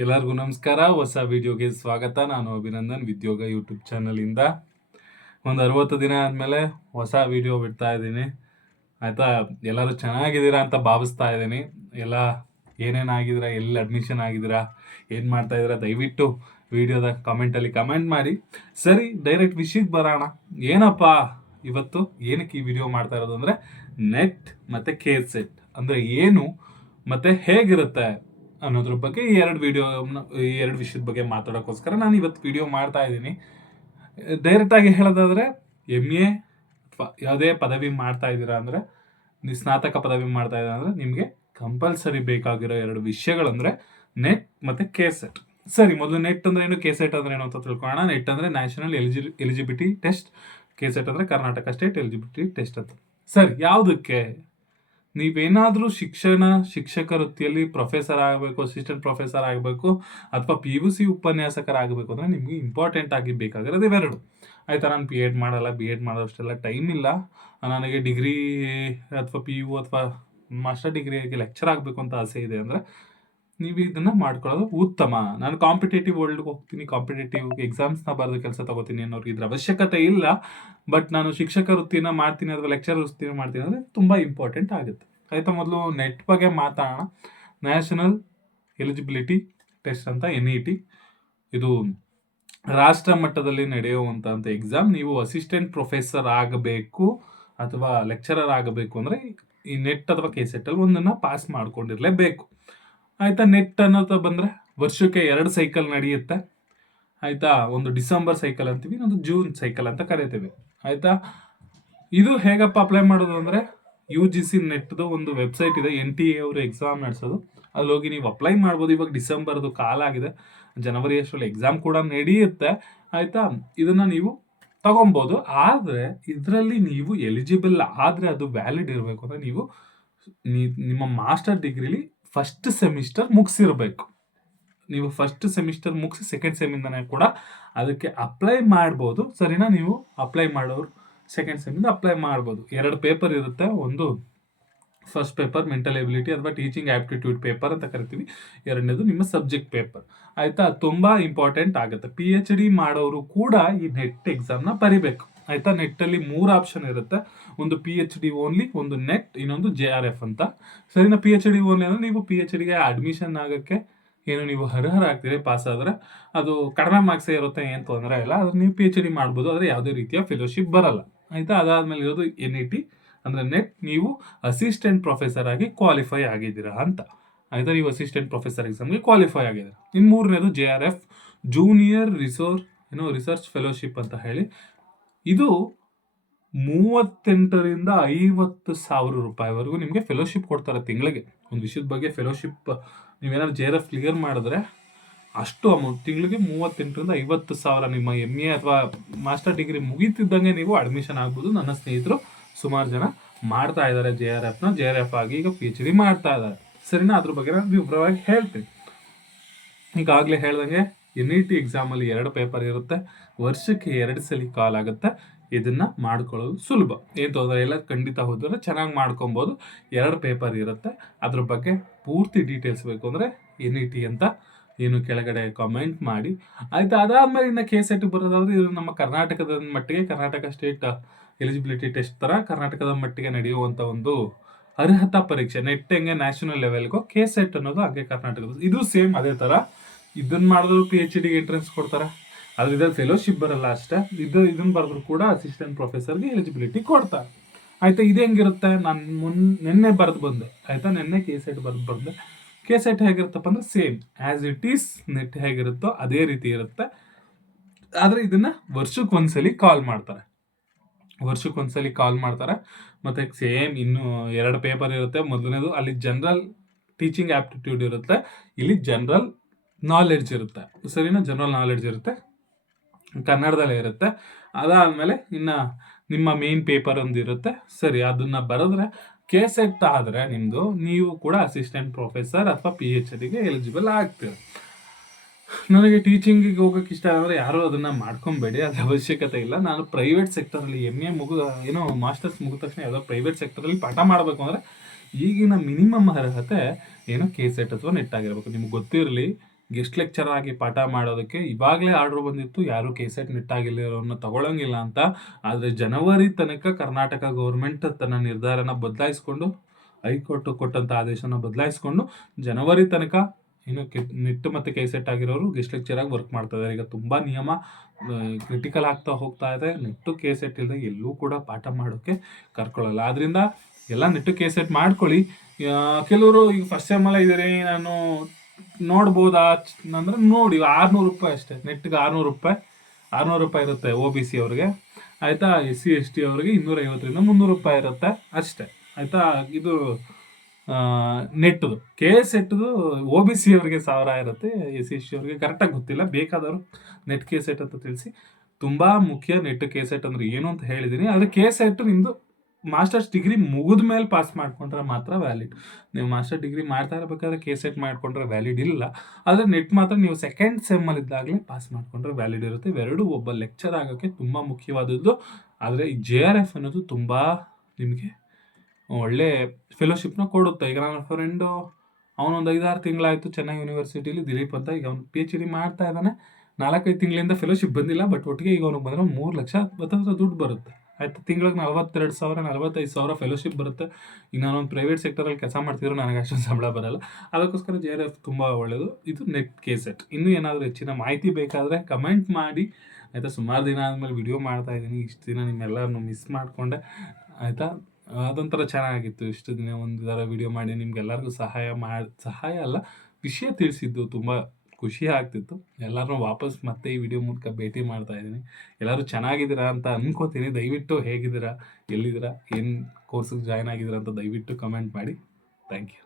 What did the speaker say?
ಎಲ್ಲರಿಗೂ ನಮಸ್ಕಾರ. ಹೊಸ ವಿಡಿಯೋಗೆ ಸ್ವಾಗತ. ನಾನು ಅಭಿನಂದನ್, ವಿದ್ಯೋಗ ಯೂಟ್ಯೂಬ್ ಚಾನಲಿಂದ. ಒಂದು ಅರವತ್ತು ದಿನ ಆದಮೇಲೆ ಹೊಸ ವಿಡಿಯೋ ಬಿಡ್ತಾ ಇದ್ದೀನಿ. ಆಯಿತಾ? ಎಲ್ಲರೂ ಚೆನ್ನಾಗಿದ್ದೀರಾ ಅಂತ ಭಾವಿಸ್ತಾ ಇದ್ದೀನಿ. ಎಲ್ಲ ಏನೇನಾಗಿದ್ದೀರಾ, ಎಲ್ಲಿ ಅಡ್ಮಿಷನ್ ಆಗಿದ್ದೀರಾ, ಏನು ಮಾಡ್ತಾ ದಯವಿಟ್ಟು ವಿಡಿಯೋದ ಕಮೆಂಟಲ್ಲಿ ಕಮೆಂಟ್ ಮಾಡಿ. ಸರಿ ಡೈರೆಕ್ಟ್ ವಿಷಯಕ್ಕೆ ಬರೋಣ. ಏನಪ್ಪ ಇವತ್ತು? ಏನಕ್ಕೆ ಈ ವಿಡಿಯೋ ಮಾಡ್ತಾ ಇರೋದು ಅಂದರೆ ನೆಟ್ ಮತ್ತು ಕೆ ಸೆಟ್ ಅಂದರೆ ಏನು ಮತ್ತು ಹೇಗಿರುತ್ತೆ? ಅನ್ನೋದ್ರ ಬಗ್ಗೆ ಈ ಎರಡು ವಿಡಿಯೋ ಈ ಎರಡು ವಿಷಯದ ಬಗ್ಗೆ ಮಾತಾಡೋಕ್ಕೋಸ್ಕರ ನಾನು ಇವತ್ತು ವಿಡಿಯೋ ಮಾಡ್ತಾ ಇದ್ದೀನಿ. ಡೈರೆಕ್ಟಾಗಿ ಹೇಳೋದಾದರೆ ಎಂ ಎ ಅಥವಾ ಯಾವುದೇ ಪದವಿ ಮಾಡ್ತಾ ಇದ್ದೀರಾ ಅಂದರೆ ನೀವು ಸ್ನಾತಕ ಪದವಿ ಮಾಡ್ತಾ ಇದ್ದೀರಾ ಅಂದರೆ, ನಿಮಗೆ ಕಂಪಲ್ಸರಿ ಬೇಕಾಗಿರೋ ಎರಡು ವಿಷಯಗಳಂದರೆ ನೆಟ್ ಮತ್ತು ಕೆ ಸೆಟ್ ಸರಿ, ಮೊದಲು ನೆಟ್ ಅಂದ್ರೆ ಏನು? ಕೆ ಸೆಟ್ ಅಂದ್ರೆ ಏನು ಅಂತ ತಿಳ್ಕೊಳ್ಳೋಣ. ನೆಟ್ ಅಂದರೆ ನ್ಯಾಷನಲ್ ಎಲಿಜಿ ಎಲಿಜಿಬಿಲಿಟಿ ಟೆಸ್ಟ್ ಕೆ ಸೆಟ್ ಅಂದರೆ ಕರ್ನಾಟಕ ಸ್ಟೇಟ್ ಎಲಿಜಿಬಿಲಿಟಿ ಟೆಸ್ಟ್ ಅಂತ. ಸರಿ, ಯಾವುದಕ್ಕೆ? ನೀವೇನಾದರೂ ಶಿಕ್ಷಣ ಶಿಕ್ಷಕ ವೃತ್ತಿಯಲ್ಲಿ ಪ್ರೊಫೆಸರ್ ಆಗಬೇಕು ಅಸಿಸ್ಟೆಂಟ್ ಪ್ರೊಫೆಸರ್ ಆಗಬೇಕು ಅಥವಾ ಪಿ ಯು ಸಿ ಉಪನ್ಯಾಸಕರಾಗಬೇಕು ಅಂದರೆ ನಿಮಗೆ ಇಂಪಾರ್ಟೆಂಟ್ ಆಗಿ ಬೇಕಾಗಿರೋದು ಇವೆರಡು. ಆಯ್ತಾ, ನಾನು ಪಿ ಎಡ್ ಮಾಡಲ್ಲ ಬಿ ಎಡ್ ಮಾಡೋಷ್ಟೆಲ್ಲ ಟೈಮ್ ಇಲ್ಲ. ನನಗೆ ಡಿಗ್ರಿ ಅಥವಾ ಪಿ ಯು ಅಥವಾ ಮಾಸ್ಟರ್ ಡಿಗ್ರಿಯಾಗಿ ಲೆಕ್ಚರ್ ಆಗಬೇಕು ಅಂತ ಆಸೆ ಇದೆ ಅಂದರೆ ನೀವು ಇದನ್ನ ಮಾಡ್ಕೊಳ್ಳೋದು ಉತ್ತಮ. ನಾನು ಕಾಂಪಿಟೇಟಿವ್ ವರ್ಲ್ಡ್ಗೆ ಹೋಗ್ತೀನಿ ಕಾಂಪಿಟೇಟಿವ್ ಎಕ್ಸಾಮ್ಸ್ನ ಬರೆದು ಕೆಲಸ ತಗೋತೀನಿ ಅನ್ನೋರಿಗೆ ಇದ್ರ ಅವಶ್ಯಕತೆ ಇಲ್ಲ. ಬಟ್ ನಾನು ಶಿಕ್ಷಕ ವೃತ್ತಿನ ಮಾಡ್ತೀನಿ ಅಥವಾ ಲೆಕ್ಚರ್ ವೃತ್ತಿನ ಮಾಡ್ತೀನಿ ಅಂದರೆ ತುಂಬ ಇಂಪಾರ್ಟೆಂಟ್ ಆಗುತ್ತೆ. ಆಯಿತಾ ಮೊದಲು ನೆಟ್ ಬಗ್ಗೆ ಮಾತಾಡೋಣ. ನ್ಯಾಷನಲ್ ಎಲಿಜಿಬಿಲಿಟಿ ಟೆಸ್ಟ್ ಅಂತ ಎನ್ ಇ ಟಿ ಇದು ರಾಷ್ಟ್ರ ಮಟ್ಟದಲ್ಲಿ ನಡೆಯುವಂಥ ಎಕ್ಸಾಮ್ ನೀವು ಅಸಿಸ್ಟೆಂಟ್ ಪ್ರೊಫೆಸರ್ ಆಗಬೇಕು ಅಥವಾ ಲೆಕ್ಚರರ್ ಆಗಬೇಕು ಅಂದರೆ ಈ ನೆಟ್ ಅಥವಾ ಕೆ ಸೆಟ್ಟಲ್ಲಿ ಒಂದನ್ನು ಪಾಸ್ ಮಾಡ್ಕೊಂಡಿರಲೇಬೇಕು. ಆಯಿತಾ ನೆಟ್ ಅನ್ನೋದು ಬಂದರೆ ವರ್ಷಕ್ಕೆ ಎರಡು ಸೈಕಲ್ ನಡೆಯುತ್ತೆ. ಆಯಿತಾ, ಒಂದು ಡಿಸೆಂಬರ್ ಸೈಕಲ್ ಅಂತೀವಿ, ಇನ್ನೊಂದು ಜೂನ್ ಸೈಕಲ್ ಅಂತ ಕರಿತೀವಿ. ಆಯಿತಾ, ಇದು ಹೇಗಪ್ಪ ಅಪ್ಲೈ ಮಾಡೋದು ಅಂದರೆ ಯು ಜಿ ಸಿ ನೆಟ್ದು ಒಂದು ವೆಬ್ಸೈಟ್ ಇದೆ ಎನ್ ಟಿ ಎ ಅವರು ಎಕ್ಸಾಮ್ ನಡೆಸೋದು. ಅಲ್ಲಿ ಹೋಗಿ ನೀವು ಅಪ್ಲೈ ಮಾಡ್ಬೋದು, ಇವಾಗ ಡಿಸೆಂಬರ್ದು ಕಾಲ ಆಗಿದೆ. ಜನವರಿ ಅಷ್ಟರಲ್ಲಿ ಎಕ್ಸಾಮ್ ಕೂಡ ನಡೆಯುತ್ತೆ. ಆಯಿತಾ, ಇದನ್ನು ನೀವು ತಗೊಬೋದು. ಆದರೆ, ಇದರಲ್ಲಿ ನೀವು ಎಲಿಜಿಬಲ್ ಆದರೆ ಅದು ವ್ಯಾಲಿಡ್ ಇರಬೇಕು. ಅಂದರೆ ನೀವು ನಿಮ್ಮ ಮಾಸ್ಟರ್ ಡಿಗ್ರಿಲಿ ಫಸ್ಟ್ ಸೆಮಿಸ್ಟರ್ ಮುಗಿಸಿರ್ಬೇಕು. ನೀವು ಫಸ್ಟ್ ಸೆಮಿಸ್ಟರ್ ಮುಗಿಸಿ ಸೆಕೆಂಡ್ ಸೆಮಿಂದನೇ ಕೂಡ ಅದಕ್ಕೆ ಅಪ್ಲೈ ಮಾಡ್ಬೋದು. ಸರಿನಾ ನೀವು? ಅಪ್ಲೈ ಮಾಡೋರು ಸೆಕೆಂಡ್ ಸೆಮಿಂದ ಅಪ್ಲೈ ಮಾಡ್ಬೋದು. ಎರಡು ಪೇಪರ್ ಇರುತ್ತೆ. ಒಂದು ಫಸ್ಟ್ ಪೇಪರ್ ಮೆಂಟಲ್ ಎಬಿಲಿಟಿ ಅಥವಾ ಟೀಚಿಂಗ್ ಆಪ್ಟಿಟ್ಯೂಡ್ ಪೇಪರ್ ಅಂತ ಕರಿತೀವಿ. ಎರಡನೇದು ನಿಮ್ಮ ಸಬ್ಜೆಕ್ಟ್ ಪೇಪರ್ ಆಯಿತಾ? ತುಂಬ ಇಂಪಾರ್ಟೆಂಟ್ ಆಗುತ್ತೆ. ಪಿ ಎಚ್ ಡಿ ಮಾಡೋರು ಕೂಡ ಈ ನೆಟ್ ಎಕ್ಸಾಮ್ನ ಬರಿಬೇಕು. ಆಯ್ತಾ? ನೆಟ್ಟಲ್ಲಿ ಮೂರು ಆಪ್ಷನ್ ಇರುತ್ತೆ. ಒಂದು ಪಿ ಎಚ್ ಡಿ ಓನ್ಲಿ ಒಂದು ನೆಟ್ ಇನ್ನೊಂದು ಜೆ ಆರ್ ಎಫ್ ಅಂತ. ಸರಿನಾ? ಪಿ ಎಚ್ ಡಿ ಓನ್ಲಿ ಅಂದರೆ ನೀವು ಪಿ ಎಚ್ ಡಿಗೆ ಅಡ್ಮಿಷನ್ ಆಗೋಕ್ಕೆ ಏನು ನೀವು ಅರ್ಹರಾಗ್ತೀರಿ ಪಾಸ್ ಆದರೆ? ಅದು ಕಡಿಮೆ ಮಾರ್ಕ್ಸೇ ಇರುತ್ತೆ, ಏನು ತೊಂದರೆ ಇಲ್ಲ. ಆದರೆ ನೀವು ಪಿ ಎಚ್ ಡಿ ಮಾಡ್ಬೋದು, ಆದರೆ ಯಾವುದೇ ರೀತಿಯ ಫೆಲೋಶಿಪ್ ಬರಲ್ಲ. ಆಯಿತಾ? ಅದಾದಮೇಲೆ ಇರೋದು ಎನ್ ಇ ಟಿ ಅಂದರೆ ನೆಟ್ ನೀವು ಅಸಿಸ್ಟೆಂಟ್ ಪ್ರೊಫೆಸರ್ ಆಗಿ ಕ್ವಾಲಿಫೈ ಆಗಿದ್ದೀರಾ ಅಂತ. ಆಯಿತಾ? ನೀವು ಅಸಿಸ್ಟೆಂಟ್ ಪ್ರೊಫೆಸರ್ ಎಕ್ಸಾಮ್ಗೆ ಕ್ವಾಲಿಫೈ ಆಗಿದ್ದೀರಾ. ಇನ್ನು ಮೂರನೇದು ಜೆ ಆರ್ ಎಫ್ ಜೂನಿಯರ್ ರಿಸೋರ್ ಏನೋ ರಿಸರ್ಚ್ ಫೆಲೋಶಿಪ್ ಅಂತ ಹೇಳಿ. ಇದು ಮೂವತ್ತೆಂಟರಿಂದ ಐವತ್ತು ಸಾವಿರ ರೂಪಾಯಿವರೆಗೂ ನಿಮಗೆ ಫೆಲೋಶಿಪ್ ಕೊಡ್ತಾರೆ ತಿಂಗಳಿಗೆ. ಒಂದು ವಿಷಯದ ಬಗ್ಗೆ ಫೆಲೋಶಿಪ್ ನೀವೇನಾದ್ರು ಜೆ ಆರ್ ಎಫ್ ಕ್ಲಿಯರ್ ಮಾಡಿದ್ರೆ ಅಷ್ಟು ಅಮೌಂಟ್ ತಿಂಗಳಿಗೆ ಮೂವತ್ತೆಂಟರಿಂದ ಐವತ್ತು ಸಾವಿರ ನಿಮ್ಮ ಎಂ ಎ ಅಥವಾ ಮಾಸ್ಟರ್ ಡಿಗ್ರಿ ಮುಗೀತಿದ್ದಂಗೆ ನೀವು ಅಡ್ಮಿಷನ್ ಆಗ್ಬೋದು. ನನ್ನ ಸ್ನೇಹಿತರು ಸುಮಾರು ಜನ ಮಾಡ್ತಾ ಇದ್ದಾರೆ ಜೆ ಆರ್ ಎಫ್ನ ಜೆ ಆರ್ ಎಫ್ ಆಗಿ ಈಗ ಪಿ ಎಚ್ ಡಿ ಮಾಡ್ತಾ ಇದ್ದಾರೆ. ಸರಿನಾ? ಅದ್ರ ಬಗ್ಗೆ ನಾನು ವಿವರವಾಗಿ ಹೇಳ್ತೀನಿ. ಈಗಾಗಲೇ ಹೇಳ್ದಂಗೆ ಎನ್ ಇ ಟಿ ಎಕ್ಸಾಮಲ್ಲಿ ಎರಡು ಪೇಪರ್ ಇರುತ್ತೆ. ವರ್ಷಕ್ಕೆ ಎರಡು ಸಲ ಕಾಲ್ ಆಗುತ್ತೆ. ಇದನ್ನು ಮಾಡ್ಕೊಳ್ಳೋದು ಸುಲಭ. ಏನು ತೊಂದರೆ ಇಲ್ಲ, ಖಂಡಿತ ಹೋದರೆ ಚೆನ್ನಾಗಿ ಮಾಡ್ಕೊಬೋದು. ಎರಡು ಪೇಪರ್ ಇರುತ್ತೆ. ಅದ್ರ ಬಗ್ಗೆ ಪೂರ್ತಿ ಡೀಟೇಲ್ಸ್ ಬೇಕು ಅಂದರೆ ಎನ್ ಇ ಟಿ ಅಂತ ಏನು ಕೆಳಗಡೆ ಕಾಮೆಂಟ್ ಮಾಡಿ. ಆಯ್ತು? ಅದಾದಮೇಲೆ ಇನ್ನು ಕೆ ಸೆಟ್ ಬರೋದಾದ್ರೆ ಇದು ನಮ್ಮ ಕರ್ನಾಟಕದ ಮಟ್ಟಿಗೆ, ಕರ್ನಾಟಕ ಸ್ಟೇಟ್ ಎಲಿಜಿಬಿಲಿಟಿ ಟೆಸ್ಟ್ ಥರ ಕರ್ನಾಟಕದ ಮಟ್ಟಿಗೆ ನಡೆಯುವಂಥ ಒಂದು ಅರ್ಹತಾ ಪರೀಕ್ಷೆ. ನೆಟ್ ಹೆಂಗೆ ನ್ಯಾಷನಲ್ ಲೆವೆಲ್ಗೋ ಕೆ ಸೆಟ್ ಅನ್ನೋದು ಹಾಗೆ ಕರ್ನಾಟಕದ. ಇದು ಸೇಮ್ ಅದೇ ಥರ ಇದನ್ನ ಮಾಡಿದ್ರು ಪಿ ಎಚ್ ಡಿಗೆ ಎಂಟ್ರೆನ್ಸ್ ಕೊಡ್ತಾರೆ? ಆದ್ರೆ ಇದ್ರಲ್ಲಿ ಫೆಲೋಶಿಪ್ ಬರಲ್ಲ ಅಷ್ಟೇ. ಇದು ಇದನ್ನ ಬರೆದ್ರು ಕೂಡ ಅಸಿಸ್ಟೆಂಟ್ ಪ್ರೊಫೆಸರ್ಗೆ ಎಲಿಜಿಬಿಲಿಟಿ ಕೊಡ್ತಾರೆ. ಆಯ್ತಾ, ಇದು ಹೆಂಗಿರುತ್ತೆ? ನಾನು ಮುನ್, ನಿನ್ನೆ ಬರೆದು ಬಂದೆ. ಆಯ್ತಾ, ನಿನ್ನೆ ಕೆ ಸೆಟ್ ಬರೆದು ಬಂದೆ. ಕೆ ಸೆಟ್ ಹೇಗಿರುತ್ತಪ್ಪ ಅಂದ್ರೆ same as it is NET ಹೇಗಿರುತ್ತೋ ಅದೇ ರೀತಿ ಇರುತ್ತೆ. ಆದರೆ ಇದನ್ನ ವರ್ಷಕ್ಕೆ ಒಂದ್ಸಲಿ ಕಾಲ್ ಮಾಡ್ತಾರೆ. ವರ್ಷಕ್ಕೆ ಒಂದ್ಸಲಿ ಕಾಲ್ ಮಾಡ್ತಾರೆ. ಮತ್ತೆ ಸೇಮ್ ಇನ್ನು ಎರಡು ಪೇಪರ್ ಇರುತ್ತೆ. ಮೊದಲನೇದು ಅಲ್ಲಿ ಜನರಲ್ ಟೀಚಿಂಗ್ ಆಪ್ಟಿಟ್ಯೂಡ್ ಇರುತ್ತೆ. ಇಲ್ಲಿ ಜನರಲ್ ನಾಲೆಡ್ಜ್ ಇರುತ್ತೆ. ಸರಿನಾ? ಜನರಲ್ ನಾಲೆಡ್ಜ್ ಇರುತ್ತೆ. ಕನ್ನಡದಲ್ಲೇ ಇರುತ್ತೆ. ಅದಾದಮೇಲೆ ಇನ್ನು ನಿಮ್ಮ ಮೇನ್ ಪೇಪರ್ ಒಂದು ಇರುತ್ತೆ. ಸರಿ, ಅದನ್ನು ಬರೆದ್ರೆ ಕೆ ಸೆಟ್ ಆದರೆ ನಿಮ್ಮದು ನೀವು ಕೂಡ ಅಸಿಸ್ಟೆಂಟ್ ಪ್ರೊಫೆಸರ್ ಅಥವಾ ಪಿ ಎಚ್ ಡಿಗೆ ಎಲಿಜಿಬಲ್ ಆಗ್ತೀರ. ನನಗೆ ಟೀಚಿಂಗಿಗೆ ಹೋಗೋಕೆ ಇಷ್ಟ ಆದರೆ ಯಾರೂ ಅದನ್ನು ಮಾಡ್ಕೊಬೇಡಿ. ಅದ್ರ ಅವಶ್ಯಕತೆ ಇಲ್ಲ. ನಾನು ಪ್ರೈವೇಟ್ ಸೆಕ್ಟರಲ್ಲಿ ಎಂ ಎ ಮುಗಿದ, ಏನೋ ಮಾಸ್ಟರ್ಸ್ ಮುಗಿದ ತಕ್ಷಣ ಯಾವುದೋ ಪ್ರೈವೇಟ್ ಸೆಕ್ಟರಲ್ಲಿ ಪಾಠ ಮಾಡಬೇಕು ಅಂದರೆ ಈಗಿನ ಮಿನಿಮಮ್ ಅರ್ಹತೆ ಏನೋ ಕೆ ಸೆಟ್ ಅಥವಾ ನೆಟ್ ಆಗಿರಬೇಕು. ನಿಮ್ಗೆ ಗೊತ್ತಿರಲಿ. ಗೆಸ್ಟ್ ಲೆಕ್ಚರ್ ಆಗಿ ಪಾಠ ಮಾಡೋದಕ್ಕೆ ಇವಾಗಲೇ ಆರ್ಡರ್ ಬಂದಿತ್ತು. ಯಾರು ಕೆ ಸೆಟ್ ನೆಟ್ಟಾಗಿಲ್ಲರೋನ್ನ ತಗೊಳ್ಳೋಂಗಿಲ್ಲ ಅಂತ. ಆದರೆ ಜನವರಿ ತನಕ ಕರ್ನಾಟಕ ಗೌರ್ಮೆಂಟ್ ತನ್ನ ನಿರ್ಧಾರನ ಬದಲಾಯಿಸ್ಕೊಂಡು, ಹೈಕೋರ್ಟ್ ಕೊಟ್ಟಂಥ ಆದೇಶನ ಬದಲಾಯಿಸ್ಕೊಂಡು ಜನವರಿ ತನಕ ಇನ್ನು ಕೆ ನೆಟ್ ಮತ್ತು ಕೆ ಸೆಟ್ ಆಗಿರೋರು ಗೆಸ್ಟ್ ಲೆಕ್ಚರ್ ಆಗಿ ವರ್ಕ್ ಮಾಡ್ತಾ ಇದ್ದಾರೆ ಈಗ ತುಂಬ ನಿಯಮ ಕ್ರಿಟಿಕಲ್ ಆಗ್ತಾ ಹೋಗ್ತಾ ಇದೆ. ನೆಟ್ಟು ಕೆ ಸೆಟ್ ಇಲ್ಲದೆ ಎಲ್ಲೂ ಕೂಡ ಪಾಠ ಮಾಡೋಕ್ಕೆ ಕರ್ಕೊಳ್ಳಲ್ಲ. ಆದ್ದರಿಂದ ಎಲ್ಲ ನೆಟ್ಟು ಕೆ ಸೆಟ್ ಮಾಡ್ಕೊಳ್ಳಿ ಕೆಲವರು ಈಗ ಫಸ್ಟ್ ಸೆಮ್ಮಲ್ಲ ಇದ್ದೀರಿ, ನಾನು ನೋಡ್ಬೋದಾ ಅಂದರೆ ನೋಡಿ, ಆರುನೂರು ರೂಪಾಯಿ ಅಷ್ಟೇ. ನೆಟ್ಗೆ ಆರುನೂರು ರೂಪಾಯಿ. ಆರುನೂರು ರೂಪಾಯಿ ಇರುತ್ತೆ ಒ ಬಿ ಸಿ ಅವ್ರಿಗೆ. ಆಯಿತಾ? ಎಸ್ ಸಿ ಎಸ್ ಟಿ ಅವ್ರಿಗೆ ಇನ್ನೂರೈವತ್ತರಿಂದ ಮುನ್ನೂರು ರೂಪಾಯಿ ಇರುತ್ತೆ ಅಷ್ಟೇ. ಆಯಿತಾ? ಇದು ನೆಟ್ಟದು. ಕೆ ಎಸ್ ಎಟ್ದು ಒ ಬಿ ಸಿ ಅವ್ರಿಗೆ ಸಾವಿರ ಇರುತ್ತೆ. ಎಸ್ ಸಿ ಎಸ್ ಟಿ ಅವ್ರಿಗೆ ಕರೆಕ್ಟಾಗಿ ಗೊತ್ತಿಲ್ಲ. ಬೇಕಾದವರು ನೆಟ್ ಕೆ ಸೆಟ್ ಅಂತ ತಿಳಿಸಿ. ತುಂಬ ಮುಖ್ಯ ನೆಟ್ ಕೆ ಸೆಟ್ ಅಂದ್ರೆ ಏನು ಅಂತ ಹೇಳಿದ್ದೀನಿ ಆದರೆ ಕೆ ಸೆಟ್ ನಿಮ್ಮದು ಮಾಸ್ಟರ್ಸ್ ಡಿಗ್ರಿ ಮುಗಿದ ಮೇಲೆ ಪಾಸ್ ಮಾಡ್ಕೊಂಡ್ರೆ ಮಾತ್ರ ವ್ಯಾಲಿಡ್ ನೀವು ಮಾಸ್ಟರ್ ಡಿಗ್ರಿ ಮಾಡ್ತಾ ಇರಬೇಕಾದ್ರೆ ಕೆ ಸೆಟ್ ಮಾಡ್ಕೊಂಡ್ರೆ ವ್ಯಾಲಿಡ್ ಇಲ್ಲ. ಆದರೆ ನೆಟ್ ಮಾತ್ರ ನೀವು ಸೆಕೆಂಡ್ ಸೆಮ್ಮಲ್ಲಿ ಇದ್ದಾಗಲೇ ಪಾಸ್ ಮಾಡ್ಕೊಂಡ್ರೆ ವ್ಯಾಲಿಡ್ ಇರುತ್ತೆ. ಇವೆರಡೂ ಒಬ್ಬ ಲೆಕ್ಚರ್ ಆಗೋಕ್ಕೆ ತುಂಬ ಮುಖ್ಯವಾದದ್ದು. ಆದರೆ ಈ ಜೆ ಆರ್ ಎಫ್ ಅನ್ನೋದು ತುಂಬ ನಿಮಗೆ ಒಳ್ಳೆ ಫೆಲೋಶಿಪ್ನ ಕೊಡುತ್ತೆ. ಈಗ ನನ್ನ ಫ್ರೆಂಡು ಅವನೊಂದು ಐದಾರು ತಿಂಗಳಾಯಿತು ಚೆನ್ನೈ ಯೂನಿವರ್ಸಿಟಿಲಿ ದಿಲೀಪ್ ಅಂತ ಈಗ ಅವ್ನು ಪಿ ಎಚ್ ಡಿ ಮಾಡ್ತಾ ಇದ್ದಾನೆ. ನಾಲ್ಕೈದು ತಿಂಗಳಿಂದ ಫೆಲೋಶಿಪ್ ಬಂದಿಲ್ಲ ಬಟ್ ಒಟ್ಟಿಗೆ ಈಗ ಅವನಿಗೆ ಬಂದರೆ ಮೂರು ಲಕ್ಷ ಹತ್ತತ್ರ ದುಡ್ಡು ಬರುತ್ತೆ. ಆಯ್ತು. ತಿಂಗಳಿಗೆ ನಲ್ವತ್ತೆರಡು ಸಾವಿರ, ನಲ್ವತ್ತೈದು ಸಾವಿರ ಫೆಲೋಶಿಪ್ ಬರುತ್ತೆ. ಈಗ ನಾನೊಂದು ಪ್ರೈವೇಟ್ ಸೆಕ್ಟರಲ್ಲಿ ಕೆಲಸ ಮಾಡ್ತಿದ್ರು, ನನಗೆ ಅಷ್ಟೊಂದು ಸಂಬಳ ಬರಲ್ಲ. ಅದಕ್ಕೋಸ್ಕರ ಜೆ ಆರ್ ಎಫ್ ತುಂಬ ಒಳ್ಳೆಯದು ಇದು ನೆಟ್ ಕೆ ಸೆಟ್ ಇನ್ನೂ ಏನಾದರೂ ಹೆಚ್ಚಿನ ಮಾಹಿತಿ ಬೇಕಾದರೆ ಕಮೆಂಟ್ ಮಾಡಿ. ಆಯಿತಾ, ಸುಮಾರು ದಿನ ಆದಮೇಲೆ ವಿಡಿಯೋ ಮಾಡ್ತಾ ಇದ್ದೀನಿ. ಇಷ್ಟು ದಿನ ನಿಮ್ಮೆಲ್ಲರನ್ನು ಮಿಸ್ ಮಾಡಿಕೊಂಡೆ. ಆಯಿತಾ, ಅದೊಂಥರ ಚೆನ್ನಾಗಿತ್ತು. ಇಷ್ಟು ದಿನ ಒಂದು ಥರ ವಿಡಿಯೋ ಮಾಡಿ, ನಿಮ್ಗೆಲ್ಲರಿಗೂ ಸಹಾಯ ಮಾಡಿ, ಸಹಾಯ ಅಲ್ಲ, ವಿಷಯ ತಿಳಿಸಿದ್ದು ತುಂಬ ಖುಷಿ ಆಗ್ತಿತ್ತು. ಎಲ್ಲರೂ ವಾಪಸ್ ಮತ್ತೆ ಈ ವಿಡಿಯೋ ಮೂಲಕ ಭೇಟಿ ಮಾಡ್ತಾ ಇದ್ದೀನಿ. ಎಲ್ಲರೂ ಚೆನ್ನಾಗಿದ್ದೀರಾ ಅಂತ ಅನ್ಕೋತೀನಿ. ದಯವಿಟ್ಟು ಹೇಗಿದ್ದೀರಾ? ಎಲ್ಲಿದ್ದೀರಾ? ಏನು ಕೋರ್ಸಿಗೆ ಜಾಯ್ನ್ ಆಗಿದ್ದೀರಾ ಅಂತ ದಯವಿಟ್ಟು ಕಮೆಂಟ್ ಮಾಡಿ. Thank you